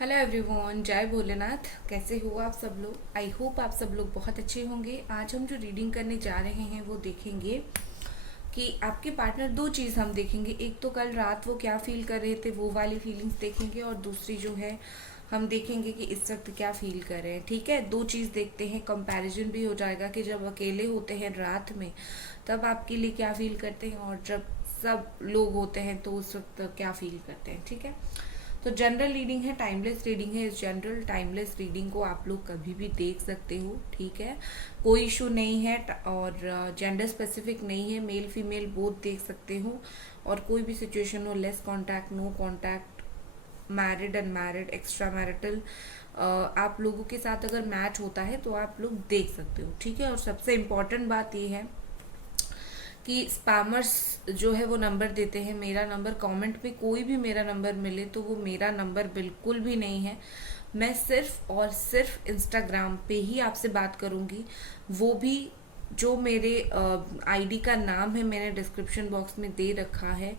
Hello everyone, जय भोलेनाथ। कैसे हो आप सब लोग? आई होप आप सब लोग बहुत अच्छे होंगे। आज हम जो रीडिंग करने जा रहे हैं वो देखेंगे कि आपके पार्टनर, दो चीज़ हम देखेंगे। एक तो कल रात वो क्या फील कर रहे थे, वो वाली फीलिंग्स देखेंगे, और दूसरी जो है हम देखेंगे कि इस वक्त क्या फील कर रहे हैं। ठीक है, दो चीज़ देखते हैं, कंपैरिजन भी हो जाएगा कि जब अकेले होते हैं रात में तब आपके लिए क्या फील करते हैं, और जब सब लोग होते हैं तो उस वक्त क्या फील करते हैं। ठीक है, तो जनरल रीडिंग है, टाइमलेस रीडिंग है। इस जनरल टाइमलेस रीडिंग को आप लोग कभी भी देख सकते हो। ठीक है, कोई इशू नहीं है, और जेंडर स्पेसिफिक नहीं है, मेल फीमेल बोथ देख सकते हो। और कोई भी सिचुएशन हो, less contact, no contact, married, unmarried, extra marital, आप लोगों के साथ अगर मैच होता है तो आप लोग देख सकते हो। ठीक है, और सबसे इम्पोर्टेंट बात ये है कि स्पैमर्स जो है वो नंबर देते हैं। मेरा नंबर, कमेंट में कोई भी मेरा नंबर मिले तो वो मेरा नंबर बिल्कुल भी नहीं है। मैं सिर्फ और सिर्फ इंस्टाग्राम पे ही आपसे बात करूंगी, वो भी जो मेरे आईडी का नाम है मैंने डिस्क्रिप्शन बॉक्स में दे रखा है,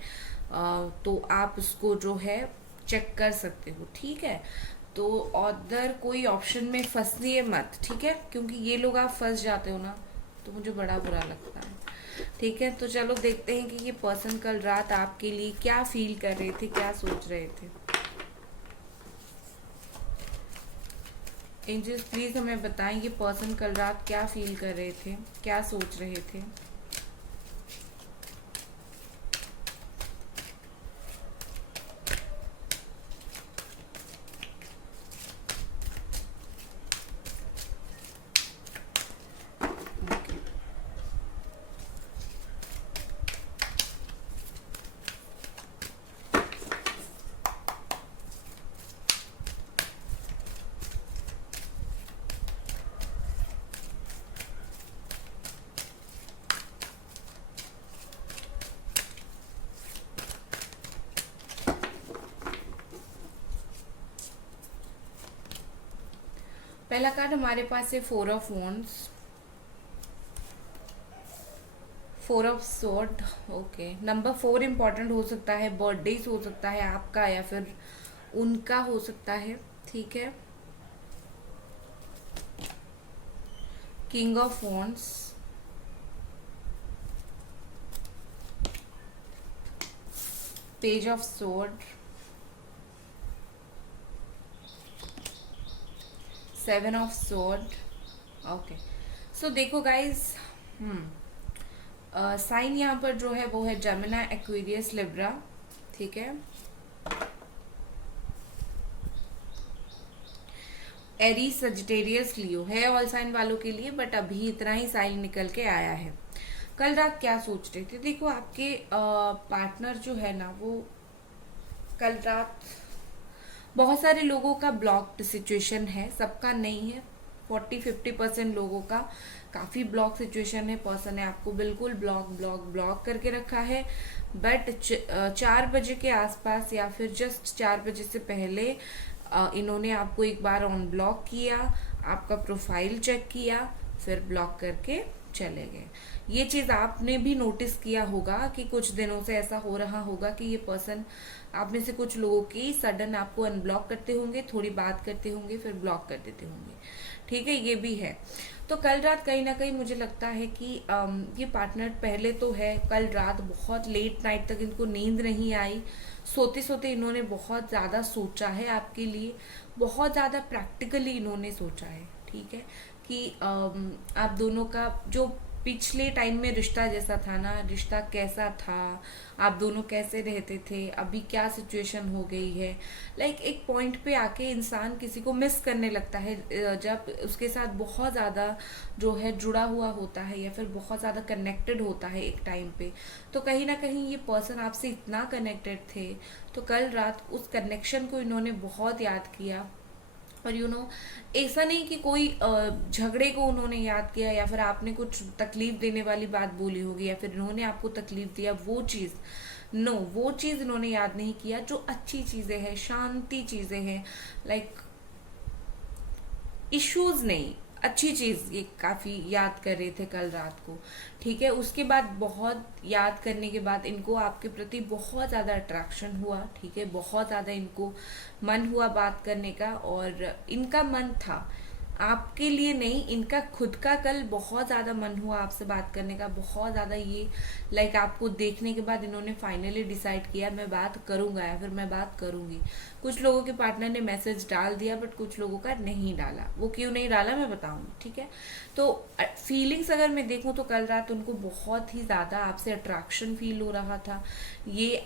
तो आप उसको जो है चेक कर सकते हो। ठीक है, तो अदर कोई ऑप्शन में फंसिए मत। ठीक है, क्योंकि ये लोग आप फंस जाते हो ना तो मुझे बड़ा बुरा लगता है। ठीक है, तो चलो देखते हैं कि ये पर्सन कल रात आपके लिए क्या फील कर रहे थे, क्या सोच रहे थे। एंजल्स प्लीज हमें बताएं, ये पर्सन कल रात क्या फील कर रहे थे, क्या सोच रहे थे। पहला कार्ड हमारे पास है four of wands, four of sword. Okay, number 4 important हो सकता है, बर्थडे हो सकता है आपका या फिर उनका हो सकता है। ठीक है, king of wands, page of sword, 7 of sword. Okay, so देखो गाइज, साइन यहाँ पर जो है वो है जेमिनी, एक्वेरियस, लिब्रा। ठीक है, एरीज, सजिटेरियस, लियो है ऑल साइन वालों के लिए, बट अभी इतना ही साइन निकल के आया है। कल रात क्या सोच रहे थे? देखो, आपके पार्टनर जो है ना वो कल रात, बहुत सारे लोगों का ब्लॉक्ड सिचुएशन है, सबका नहीं है। 40-50% लोगों का काफी ब्लॉक सिचुएशन है। पर्सन ने आपको बिल्कुल ब्लॉक ब्लॉक ब्लॉक करके रखा है, बट 4 बजे के आसपास या फिर जस्ट 4 बजे से पहले इन्होंने आपको एक बार ऑन ब्लॉक किया, आपका प्रोफाइल चेक किया, फिर ब्लॉक करके चले गए। ये चीज आपने भी नोटिस किया होगा कि कुछ दिनों से ऐसा हो रहा होगा कि ये पर्सन, आप में से कुछ लोगों की सडन आपको अनब्लॉक करते होंगे, थोड़ी बात करते होंगे, फिर ब्लॉक कर देते होंगे। ठीक है, ये भी है। तो कल रात कहीं ना कहीं मुझे लगता है कि ये पार्टनर, पहले तो है कल रात बहुत लेट नाइट तक इनको नींद नहीं आई। सोते सोते इन्होंने बहुत ज़्यादा सोचा है आपके लिए, बहुत ज़्यादा प्रैक्टिकली इन्होंने सोचा है। ठीक है, कि आप दोनों का जो पिछले टाइम में रिश्ता जैसा था ना, रिश्ता कैसा था, आप दोनों कैसे रहते थे, अभी क्या सिचुएशन हो गई है। लाइक एक पॉइंट पे आके इंसान किसी को मिस करने लगता है, जब उसके साथ बहुत ज़्यादा जो है जुड़ा हुआ होता है या फिर बहुत ज़्यादा कनेक्टेड होता है एक टाइम पे। तो कहीं ना कहीं ये पर्सन आपसे इतना कनेक्टेड थे, तो कल रात उस कनेक्शन को इन्होंने बहुत याद किया। और ऐसा नहीं कि कोई झगड़े को उन्होंने याद किया या फिर आपने कुछ तकलीफ देने वाली बात बोली होगी या फिर इन्होंने आपको तकलीफ दिया, वो चीज़ नो, वो चीज़ इन्होंने याद नहीं किया। जो अच्छी चीज़ें हैं, शांति चीज़ें हैं, लाइक इश्यूज नहीं, अच्छी चीज़ ये काफ़ी याद कर रहे थे कल रात को। ठीक है, उसके बाद बहुत याद करने के बाद इनको आपके प्रति बहुत ज़्यादा अट्रैक्शन हुआ। ठीक है, बहुत ज़्यादा इनको मन हुआ बात करने का, और इनका मन था आपके लिए नहीं, इनका खुद का कल बहुत ज़्यादा मन हुआ आपसे बात करने का, बहुत ज़्यादा। ये लाइक आपको देखने के बाद इन्होंने फाइनली डिसाइड किया मैं बात करूँगा या फिर मैं बात करूँगी। कुछ लोगों के पार्टनर ने मैसेज डाल दिया बट कुछ लोगों का नहीं डाला। वो क्यों नहीं डाला मैं बताऊँगी। ठीक है, तो फीलिंग्स अगर मैं देखूँ तो कल रात उनको बहुत ही ज़्यादा आपसे अट्रैक्शन फील हो रहा था। ये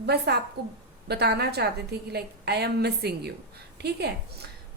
बस आपको बताना चाहते थे कि like I am missing you. ठीक है,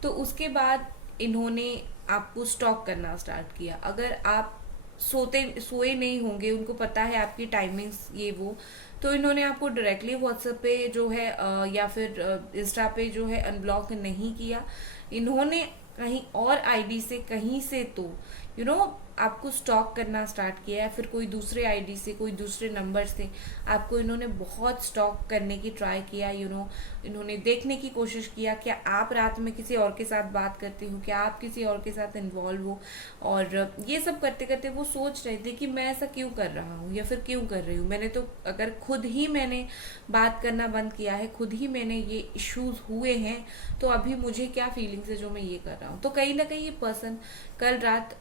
तो उसके बाद इन्होंने आपको स्टॉक करना स्टार्ट किया। अगर आप सोए नहीं होंगे, उनको पता है आपकी टाइमिंग्स ये वो, तो इन्होंने आपको डायरेक्टली व्हाट्सएप पे जो है या फिर इंस्टा पे जो है अनब्लॉक नहीं किया। इन्होंने कहीं और आईडी से कहीं से तो यू you नो आपको स्टॉक करना स्टार्ट किया है, फिर कोई दूसरे आईडी से कोई दूसरे नंबर से आपको इन्होंने बहुत स्टॉक करने की ट्राई किया। इन्होंने देखने की कोशिश किया क्या आप रात में किसी और के साथ बात करते हो, क्या आप किसी और के साथ इन्वॉल्व हो। और ये सब करते करते वो सोच रहे थे कि मैं ऐसा क्यों कर रहा हूँ या फिर क्यों कर रही हूँ। मैंने तो अगर खुद ही मैंने बात करना बंद किया है, खुद ही मैंने ये इश्यूज हुए हैं, तो अभी मुझे क्या फीलिंग्स है जो मैं ये कर रहा हूँ। तो कहीं ना कहीं ये पर्सन कल रात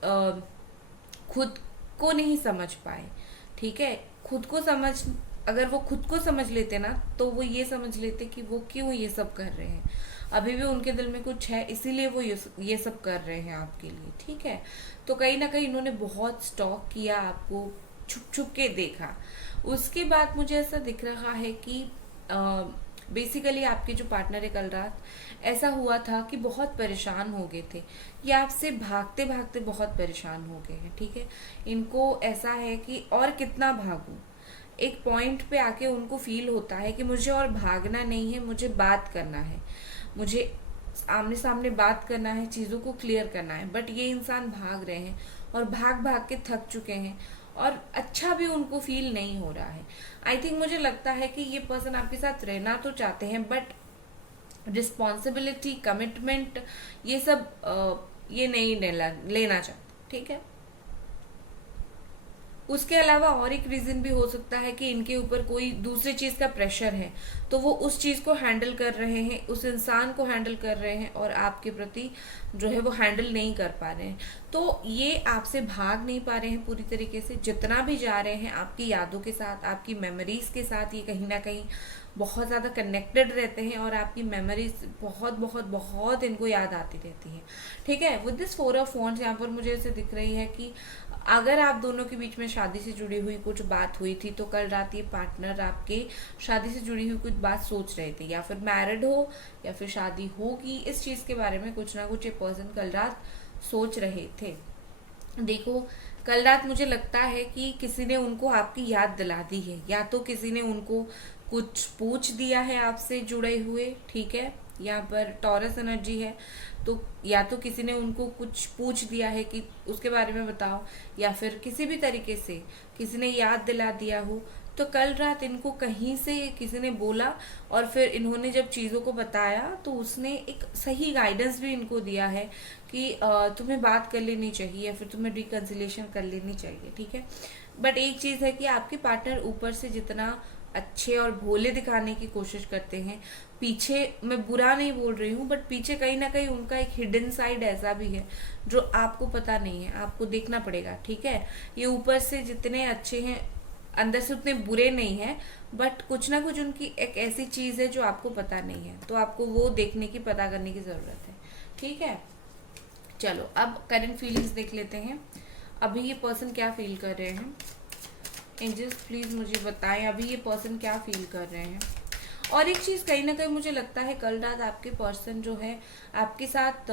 खुद को नहीं समझ पाए। ठीक है, खुद को समझ अगर वो खुद को समझ लेते ना तो वो ये समझ लेते कि वो क्यों ये सब कर रहे हैं। अभी भी उनके दिल में कुछ है, इसीलिए वो ये सब कर रहे हैं आपके लिए। ठीक है, तो कहीं ना कहीं इन्होंने बहुत स्टॉक किया, आपको छुप छुप के देखा। उसके बाद मुझे ऐसा दिख रहा है कि बेसिकली आपके जो पार्टनर है कल रात ऐसा हुआ था कि बहुत परेशान हो गए थे। ये आपसे भागते भागते बहुत परेशान हो गए हैं। ठीक है, इनको ऐसा है कि और कितना भागूं। एक पॉइंट पे आके उनको फील होता है कि मुझे और भागना नहीं है, मुझे बात करना है, मुझे आमने सामने बात करना है, चीज़ों को क्लियर करना है। बट ये इंसान भाग रहे हैं और भाग भाग के थक चुके हैं और अच्छा भी उनको फील नहीं हो रहा है। आई थिंक मुझे लगता है कि ये पर्सन आपके साथ रहना तो चाहते हैं बट रिस्पॉन्सिबिलिटी, कमिटमेंट, ये सब ये नहीं लेना चाहते। ठीक है, उसके अलावा और एक रीजन भी हो सकता है कि इनके ऊपर कोई दूसरी चीज का प्रेशर है, तो वो उस चीज को हैंडल कर रहे हैं, उस इंसान को हैंडल कर रहे हैं और आपके प्रति जो है वो हैंडल नहीं कर पा रहे हैं। तो ये आपसे भाग नहीं पा रहे हैं पूरी तरीके से। जितना भी जा रहे हैं आपकी यादों के साथ, आपकी मेमोरीज के साथ, ये कहीं ना कहीं बहुत ज़्यादा कनेक्टेड रहते हैं और आपकी मेमोरीज बहुत बहुत बहुत इनको याद आती रहती है। ठीक है, विद दिस 4 ऑफ वॉन्ड्स यहाँ पर मुझे ऐसे दिख रही है कि अगर आप दोनों के बीच में शादी से जुड़ी हुई कुछ बात हुई थी तो कल रात ये पार्टनर आपके शादी से जुड़ी हुई कुछ बात सोच रहे थे, या फिर मैरिड हो या फिर शादी होगी, इस चीज़ के बारे में कुछ ना कुछ ये पर्सन कल रात सोच रहे थे। देखो, कल रात मुझे लगता है कि किसी ने उनको आपकी याद दिला दी है, या तो किसी ने उनको कुछ पूछ दिया है आपसे जुड़े हुए। ठीक है, यहाँ पर टॉरस एनर्जी है, तो या तो किसी ने उनको कुछ पूछ दिया है कि उसके बारे में बताओ, या फिर किसी भी तरीके से किसी ने याद दिला दिया हो। तो कल रात इनको कहीं से किसी ने बोला और फिर इन्होंने जब चीज़ों को बताया तो उसने एक सही गाइडेंस भी इनको दिया है कि तुम्हें बात कर लेनी चाहिए या फिर तुम्हें रिकन्सिलेशन कर लेनी चाहिए। ठीक है, बट एक चीज़ है कि आपके पार्टनर ऊपर से जितना अच्छे और भोले दिखाने की कोशिश करते हैं, पीछे मैं बुरा नहीं बोल रही हूँ बट पीछे कहीं ना कहीं उनका एक हिडन साइड ऐसा भी है जो आपको पता नहीं है, आपको देखना पड़ेगा। ठीक है, ये ऊपर से जितने अच्छे हैं अंदर से उतने बुरे नहीं है, बट कुछ ना कुछ उनकी एक ऐसी चीज है जो आपको पता नहीं है, तो आपको वो देखने की, पता करने की जरूरत है। ठीक है, चलो अब करंट फीलिंग्स देख लेते हैं। अभी ये पर्सन क्या फील कर रहे हैं। एंजल्स प्लीज मुझे बताएं अभी ये पर्सन क्या फील कर रहे हैं। और एक चीज कहीं ना कहीं मुझे लगता है कल रात आपके पर्सन जो है आपके साथ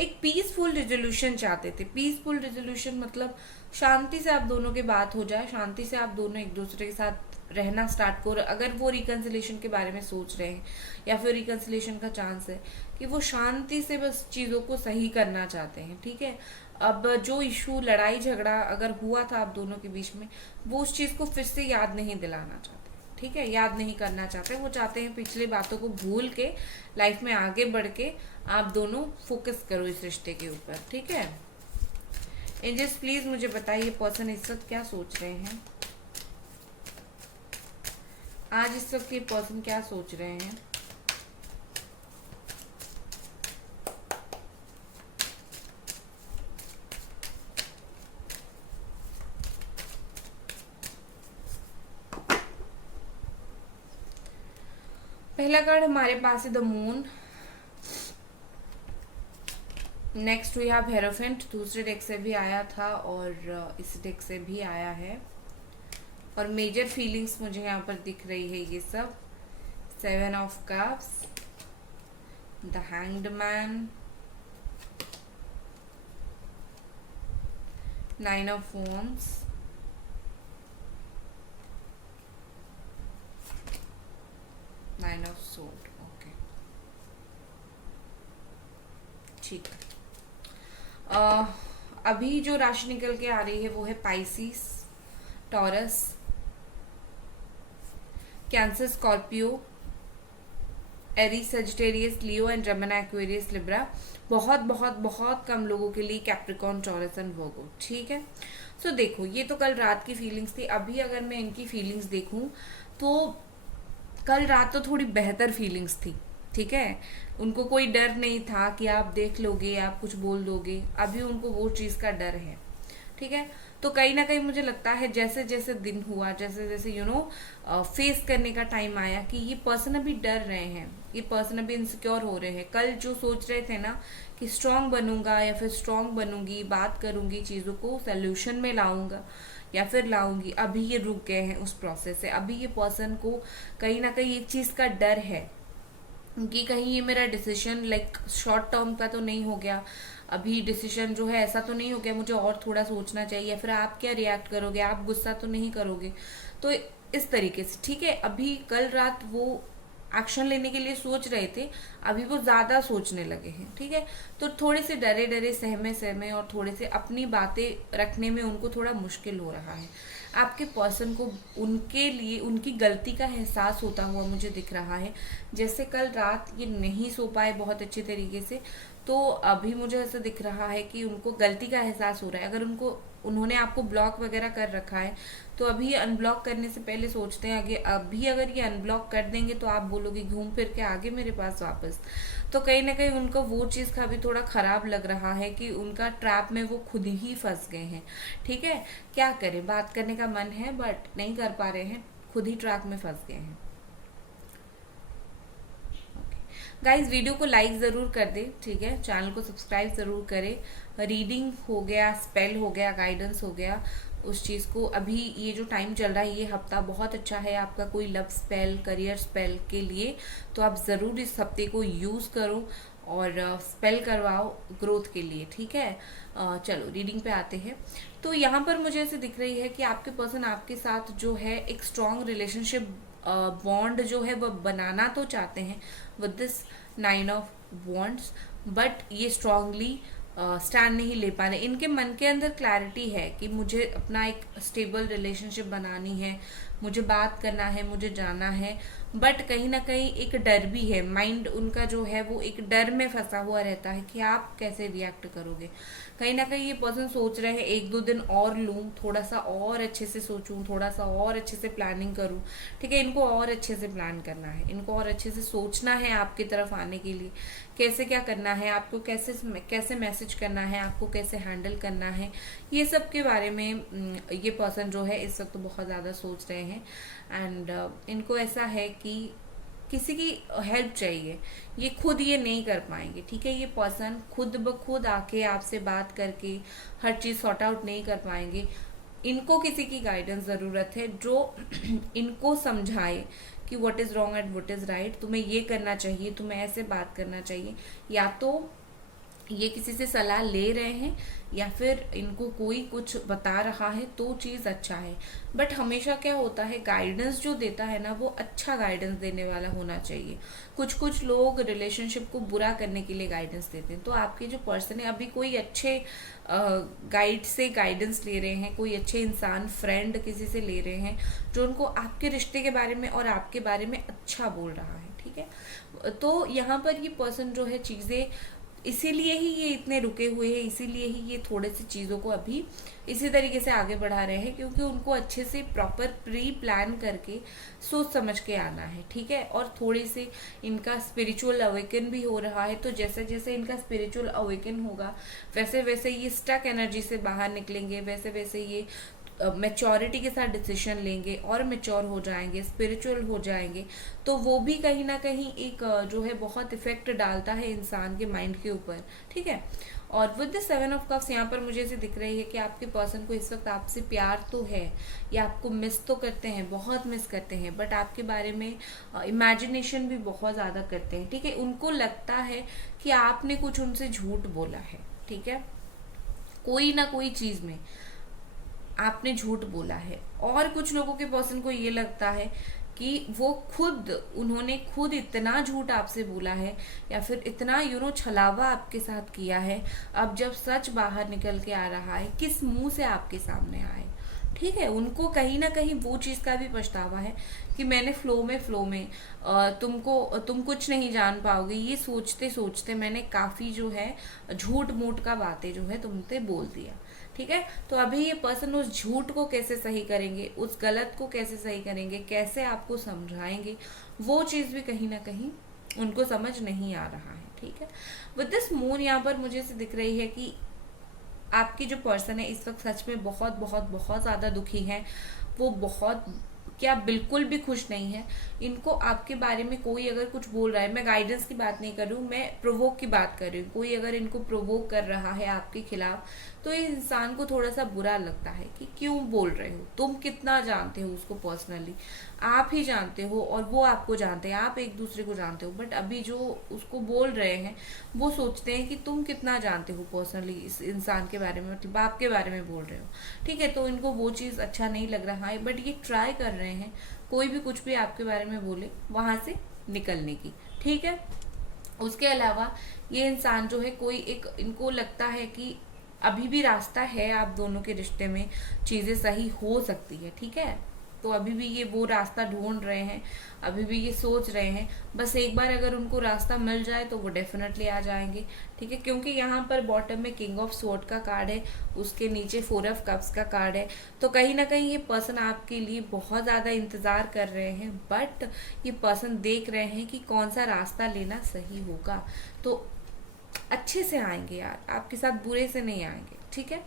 एक पीसफुल रेजोल्यूशन चाहते थे। पीसफुल रेजोल्यूशन मतलब शांति से आप दोनों की बात हो जाए, शांति से आप दोनों एक दूसरे के साथ रहना स्टार्ट करो। अगर वो रिकन्सिलेशन के बारे में सोच रहे हैं या फिर रिकन्सिलेशन का चांस है कि वो शांति से बस चीज़ों को सही करना चाहते हैं। ठीक है, अब जो इशू, लड़ाई झगड़ा अगर हुआ था आप दोनों के बीच में, वो उस चीज़ को फिर से याद नहीं दिलाना चाहते। ठीक है, याद नहीं करना चाहते, वो चाहते हैं पिछली बातों को भूल के लाइफ में आगे बढ़ के आप दोनों फोकस करो इस रिश्ते के ऊपर, ठीक है। एंजल्स प्लीज मुझे बताइए पर्सन इस वक्त क्या सोच रहे हैं, आज इस वक्त ये पर्सन क्या सोच रहे हैं। पहला कार्ड हमारे पास है the moon, next we have hierophant, दूसरे डेक से भी आया था और इस डेक से भी आया है, और मेजर फीलिंग्स मुझे यहाँ पर दिख रही है ये सब। 7 of cups, the hanged man, 9 of wands, nine of sword. Okay, ठीक है। अभी जो राशि निकल के आ रही है वो है Pisces, taurus, cancer, Scorpio, Aries, Sagittarius, Leo and Gemini, Aquarius, Libra. बहुत बहुत बहुत कम लोगों के लिए कैप्रिकॉर्न, टॉरस एंड वर्गो, ठीक है। सो देखो, ये तो कल रात की फीलिंग्स थी। अभी अगर मैं इनकी फीलिंग्स देखूं तो कल रात तो थोड़ी बेहतर फीलिंग्स थी, ठीक है। उनको कोई डर नहीं था कि आप देख लोगे, आप कुछ बोल दोगे, अभी उनको वो चीज़ का डर है, ठीक है। तो कहीं ना कहीं मुझे लगता है जैसे जैसे दिन हुआ, जैसे जैसे फेस करने का टाइम आया कि ये पर्सन अभी डर रहे हैं, ये पर्सन अभी इनसिक्योर हो रहे हैं। कल जो सोच रहे थे ना कि स्ट्रांग बनूंगा या फिर स्ट्रांग बनूंगी, बात करूंगी, चीज़ों को सोल्यूशन में लाऊंगा या फिर लाऊंगी, अभी ये रुक गए हैं उस प्रोसेस से। अभी ये पर्सन को कहीं ना कहीं एक चीज़ का डर है कि कहीं ये मेरा डिसीजन लाइक शॉर्ट टर्म का तो नहीं हो गया, अभी डिसीजन जो है ऐसा तो नहीं हो गया, मुझे और थोड़ा सोचना चाहिए, या फिर आप क्या रिएक्ट करोगे, आप गुस्सा तो नहीं करोगे, तो इस तरीके से, ठीक है। अभी कल रात वो एक्शन लेने के लिए सोच रहे थे, अभी वो ज्यादा सोचने लगे हैं, ठीक है। तो थोड़े से डरे डरे, सहमे सहमे और थोड़े से अपनी बातें रखने में उनको थोड़ा मुश्किल हो रहा है। आपके पर्सन को उनके लिए उनकी गलती का एहसास होता हुआ मुझे दिख रहा है। जैसे कल रात ये नहीं सो पाए बहुत अच्छे तरीके से, तो अभी मुझे ऐसा दिख रहा है कि उनको गलती का एहसास हो रहा है। अगर उन्होंने आपको ब्लॉक वगैरह कर रखा है तो अभी अनब्लॉक करने से पहले सोचते हैं आगे, अभी अगर ये अनब्लॉक कर देंगे तो आप बोलोगे घूम फिर के आगे मेरे पास वापस। तो कहीं ना कहीं उनको वो चीज़ का भी थोड़ा खराब लग रहा है कि उनका ट्रैप में वो खुद ही फंस गए हैं, ठीक है। क्या करें, बात करने का मन है बट नहीं कर पा रहे हैं, खुद ही ट्रैप में फंस गए हैं। गाइज वीडियो को लाइक ज़रूर कर दे, ठीक है, चैनल को सब्सक्राइब ज़रूर करें। रीडिंग हो गया, स्पेल हो गया, गाइडेंस हो गया, उस चीज़ को अभी ये जो टाइम चल रहा है, ये हफ्ता बहुत अच्छा है आपका कोई लव स्पेल, करियर स्पेल के लिए, तो आप ज़रूर इस हफ्ते को यूज़ करो और स्पेल करवाओ ग्रोथ के लिए, ठीक है। चलो रीडिंग पे आते हैं। तो यहाँ पर मुझे ऐसे दिख रही है कि आपके पर्सन आपके साथ जो है एक स्ट्रॉन्ग रिलेशनशिप बॉन्ड जो है वो बनाना तो चाहते हैं with this 9 of wands, but ये स्ट्रांगली स्टैंड नहीं ले पा रहे। इनके मन के अंदर क्लैरिटी है कि मुझे अपना एक स्टेबल रिलेशनशिप बनानी है, मुझे बात करना है, मुझे जाना है, बट कहीं ना कहीं एक डर भी है। माइंड उनका जो है वो एक डर में फंसा हुआ रहता है कि आप कैसे रिएक्ट करोगे। कहीं ना कहीं ये पर्सन सोच रहे हैं 1-2 दिन और लूँ, थोड़ा सा और अच्छे से सोचूं, थोड़ा सा और अच्छे से प्लानिंग करूं, ठीक है। इनको और अच्छे से प्लान करना है, इनको और अच्छे से सोचना है आपकी तरफ आने के लिए, कैसे क्या करना है, आपको कैसे मैसेज करना है, आपको कैसे हैंडल करना है, ये सब के बारे में ये पर्सन जो है इस वक्त तो बहुत ज़्यादा सोच रहे हैं। एंड इनको ऐसा है कि किसी की हेल्प चाहिए, ये खुद ये नहीं कर पाएंगे, ठीक है। ये पर्सन खुद ब खुद आके आपसे बात करके हर चीज़ सॉर्ट आउट नहीं कर पाएंगे। इनको किसी की गाइडेंस ज़रूरत है जो इनको समझाए कि what is wrong and what is right, तुम्हें ये करना चाहिए, तुम्हें ऐसे बात करना चाहिए, या तो ये किसी से सलाह ले रहे हैं या फिर इनको कोई कुछ बता रहा है तो चीज़ अच्छा है। बट हमेशा क्या होता है, गाइडेंस जो देता है ना वो अच्छा गाइडेंस देने वाला होना चाहिए। कुछ कुछ लोग रिलेशनशिप को बुरा करने के लिए गाइडेंस देते हैं। तो आपके जो पर्सन है अभी कोई अच्छे गाइड से गाइडेंस ले रहे हैं, कोई अच्छे इंसान फ्रेंड किसी से ले रहे हैं जो उनको आपके रिश्ते के बारे में और आपके बारे में अच्छा बोल रहा है। ठीक है, तो यहाँ पर ये पर्सन जो है चीज़ें इसीलिए ही ये इतने रुके हुए हैं, इसीलिए ही ये थोड़े सी चीज़ों को अभी इसी तरीके से आगे बढ़ा रहे हैं, क्योंकि उनको अच्छे से प्रॉपर प्री प्लान करके सोच समझ के आना है। ठीक है, और थोड़ी सी इनका स्पिरिचुअल अवेकन भी हो रहा है। तो जैसे जैसे इनका स्पिरिचुअल अवेकन होगा वैसे वैसे ये स्टक एनर्जी से बाहर निकलेंगे, वैसे वैसे ये मैच्योरिटी के साथ डिसीजन लेंगे और मैच्योर हो जाएंगे, स्पिरिचुअल हो जाएंगे। तो वो भी कहीं ना कहीं एक जो है बहुत इफेक्ट डालता है इंसान के माइंड के ऊपर। ठीक है, और विद द 7 ऑफ कप्स यहाँ पर मुझे ऐसे दिख रही है कि आपके पर्सन को इस वक्त आपसे प्यार तो है, या आपको मिस तो करते हैं, बहुत मिस करते हैं, बट आपके बारे में इमेजिनेशन भी बहुत ज़्यादा करते हैं। ठीक है, उनको लगता है कि आपने कुछ उनसे झूठ बोला है। ठीक है, कोई ना कोई चीज़ में आपने झूठ बोला है। और कुछ लोगों के पर्सन को ये लगता है कि उन्होंने खुद इतना झूठ आपसे बोला है या फिर इतना छलावा आपके साथ किया है, अब जब सच बाहर निकल के आ रहा है किस मुंह से आपके सामने आए। ठीक है, उनको कहीं ना कहीं वो चीज़ का भी पछतावा है कि मैंने फ्लो में तुम कुछ नहीं जान पाओगे, ये सोचते सोचते मैंने काफ़ी जो है झूठ मूठ का बातें जो है तुमसे बोल दिया। ठीक है, तो अभी ये पर्सन उस झूठ को कैसे सही करेंगे, उस गलत को कैसे सही करेंगे, कैसे आपको समझाएंगे, वो चीज़ भी कहीं ना कहीं उनको समझ नहीं आ रहा है। ठीक है, विद दिस मून यहाँ पर मुझे से दिख रही है कि आपकी जो पर्सन है इस वक्त सच में बहुत बहुत बहुत ज़्यादा दुखी है। वो बहुत क्या बिल्कुल भी खुश नहीं है। इनको आपके बारे में कोई अगर कुछ बोल रहा है, मैं गाइडेंस की बात नहीं कर रही हूँ, मैं प्रोवोक की बात कर रही हूँ, कोई अगर इनको प्रोवोक कर रहा है आपके खिलाफ तो इस इंसान को थोड़ा सा बुरा लगता है कि क्यों बोल रहे हो, तुम कितना जानते हो उसको पर्सनली, आप ही जानते हो और वो आपको जानते हैं, आप एक दूसरे को जानते हो। बट अभी जो उसको बोल रहे हैं वो सोचते हैं कि तुम कितना जानते हो पर्सनली इस इंसान के बारे में, मतलब आपके बारे में बोल रहे हो। ठीक है, तो इनको वो चीज़ अच्छा नहीं लग रहा है, बट ये ट्राई कर रहे हैं कोई भी कुछ भी आपके बारे में बोले वहाँ से निकलने की। ठीक है, उसके अलावा ये इंसान जो है कोई एक, इनको लगता है कि अभी भी रास्ता है आप दोनों के रिश्ते में, चीज़ें सही हो सकती है। ठीक है, तो अभी भी ये वो रास्ता ढूंढ रहे हैं, अभी भी ये सोच रहे हैं, बस एक बार अगर उनको रास्ता मिल जाए तो वो डेफिनेटली आ जाएंगे। ठीक है, क्योंकि यहाँ पर बॉटम में किंग ऑफ स्वॉर्ड का कार्ड है, उसके नीचे 4 ऑफ कप्स का कार्ड है। तो कहीं ना कहीं ये पर्सन आपके लिए बहुत ज़्यादा इंतज़ार कर रहे हैं, बट ये पर्सन देख रहे हैं कि कौन सा रास्ता लेना सही होगा। तो अच्छे से आएंगे यार, आपके साथ बुरे से नहीं आएंगे। ठीक है,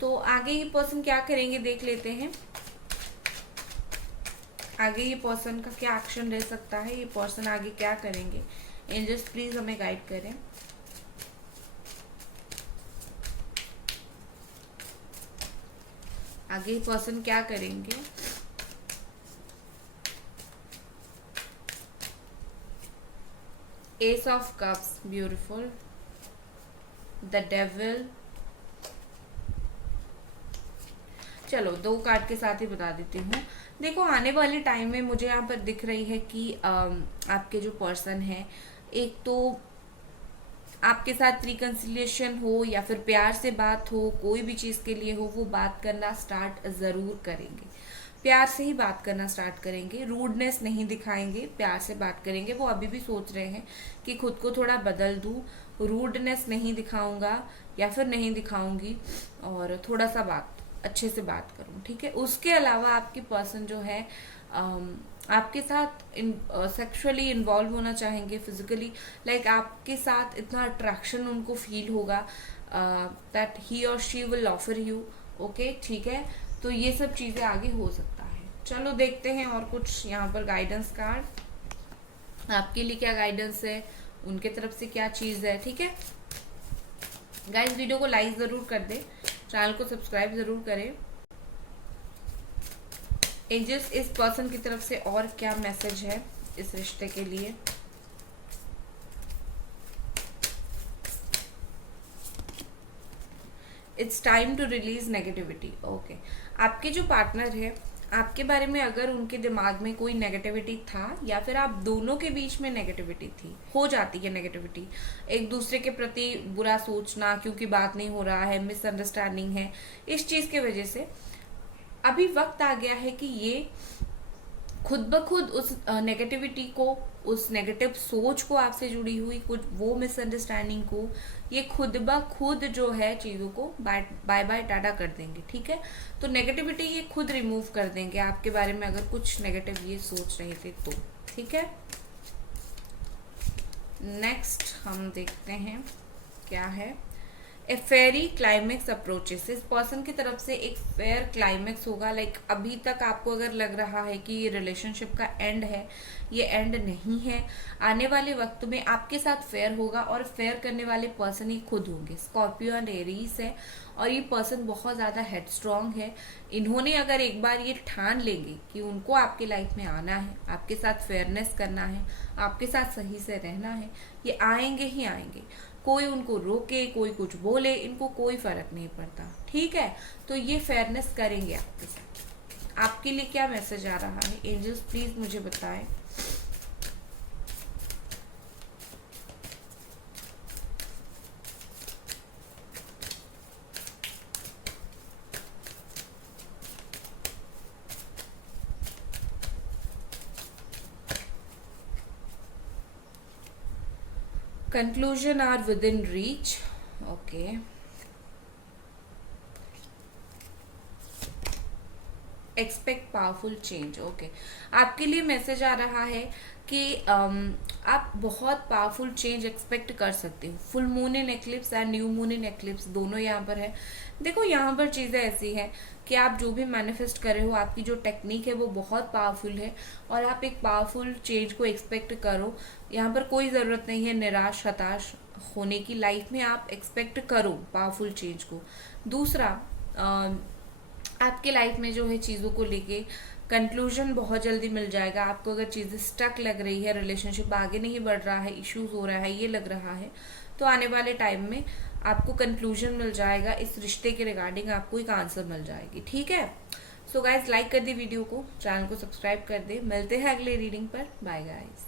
तो आगे ये पर्सन क्या करेंगे देख लेते हैं। आगे ये पर्सन का क्या एक्शन रह सकता है, ये पर्सन आगे क्या करेंगे। एंजल्स प्लीज हमें गाइड करें। आगे ये पर्सन क्या करेंगे। S of cups, beautiful, the devil. चलो 2 कार्ड के साथ ही बता देती हूँ। देखो आने वाले टाइम में मुझे यहाँ पर दिख रही है कि आपके जो पर्सन है, एक तो आपके साथ रिकन्सिलिएशन हो या फिर प्यार से बात हो, कोई भी चीज़ के लिए हो, वो बात करना स्टार्ट ज़रूर करेंगे। प्यार से ही बात करना स्टार्ट करेंगे, रूडनेस नहीं दिखाएंगे, प्यार से बात करेंगे। वो अभी भी सोच रहे हैं कि खुद को थोड़ा बदल दूँ, रूडनेस नहीं दिखाऊंगा या फिर नहीं दिखाऊंगी और थोड़ा सा अच्छे से बात करूं। ठीक है, उसके अलावा आपकी पर्सन जो है आपके साथ सेक्सुअली इन्वॉल्व होना चाहेंगे, फिजिकली, लाइक आपके साथ इतना अट्रैक्शन उनको फील होगा दैट ही और she will offer you. Okay, ठीक है, तो ये सब चीज़ें आगे हो सकता है। चलो देखते हैं और कुछ यहाँ पर गाइडेंस कार्ड आपके लिए क्या गाइडेंस है, उनके तरफ से क्या चीज़ है। ठीक है गाइस, वीडियो को लाइक ज़रूर कर दे, चैनल को सब्सक्राइब ज़रूर करें। एंजल्स इस पर्सन की तरफ से और क्या मैसेज है इस रिश्ते के लिए। It's time to release negativity. Okay, आपके जो पार्टनर है, आपके बारे में अगर उनके दिमाग में कोई नेगेटिविटी था या फिर आप दोनों के बीच में नेगेटिविटी थी, हो जाती है नेगेटिविटी, एक दूसरे के प्रति बुरा सोचना क्योंकि बात नहीं हो रहा है, मिसअंडरस्टैंडिंग है, इस चीज की वजह से अभी वक्त आ गया है कि ये खुद ब खुद उस नेगेटिविटी को, उस नेगेटिव सोच को, आपसे जुड़ी हुई कुछ वो मिसअंडरस्टैंडिंग को, ये खुद ब खुद जो है चीज़ों को बाय बाय टाटा कर देंगे। ठीक है, तो नेगेटिविटी ये खुद रिमूव कर देंगे आपके बारे में अगर कुछ नेगेटिव ये सोच रहे थे तो। ठीक है, नेक्स्ट हम देखते हैं क्या है। ए फेरी क्लाइमेक्स अप्रोचेस, इस पर्सन की तरफ से एक फेयर क्लाइमेक्स होगा। लाइक अभी तक आपको अगर लग रहा है कि ये रिलेशनशिप का एंड है, ये एंड नहीं है। आने वाले वक्त में आपके साथ फेयर होगा और फेयर करने वाले पर्सन ही खुद होंगे। स्कॉर्पियो एंड एरीज है और ये पर्सन बहुत ज़्यादा हेडस्ट्रॉन्ग है। इन्होंने अगर एक बार ये ठान लेंगे कि उनको आपके लाइफ में आना है, आपके साथ फेयरनेस करना है, आपके साथ सही से रहना है, ये आएंगे ही आएंगे। कोई उनको रोके, कोई कुछ बोले, इनको कोई फर्क नहीं पड़ता। ठीक है, तो ये फेयरनेस करेंगे आपके साथ। आपके लिए क्या मैसेज आ रहा है एंजल्स, प्लीज मुझे बताएं। Conclusion are within reach. Okay. Expect powerful change. Okay, आपके लिए मैसेज आ रहा है कि आप बहुत पावरफुल चेंज एक्सपेक्ट कर सकते हो। Full moon in eclipse and new moon in eclipse दोनों यहाँ पर है। देखो यहाँ पर चीज़ें ऐसी हैं कि आप जो भी मैनिफेस्ट कर रहे हो, आपकी जो टेक्निक है वो बहुत पावरफुल है और आप एक पावरफुल चेंज को एक्सपेक्ट करो। यहाँ पर कोई ज़रूरत नहीं है निराश हताश होने की। लाइफ में आप एक्सपेक्ट करो पावरफुल चेंज को। दूसरा, आपके लाइफ में जो है चीज़ों को लेके कंक्लूजन बहुत जल्दी मिल जाएगा। आपको अगर चीज़ें स्टक लग रही है, रिलेशनशिप आगे नहीं बढ़ रहा है, इश्यूज हो रहा है, ये लग रहा है, तो आने वाले टाइम में आपको कंक्लूजन मिल जाएगा। इस रिश्ते के रिगार्डिंग आपको एक आंसर मिल जाएगी। ठीक है, सो गाइज लाइक कर दे वीडियो को, चैनल को सब्सक्राइब कर दे। मिलते हैं अगले रीडिंग पर। Bye guys.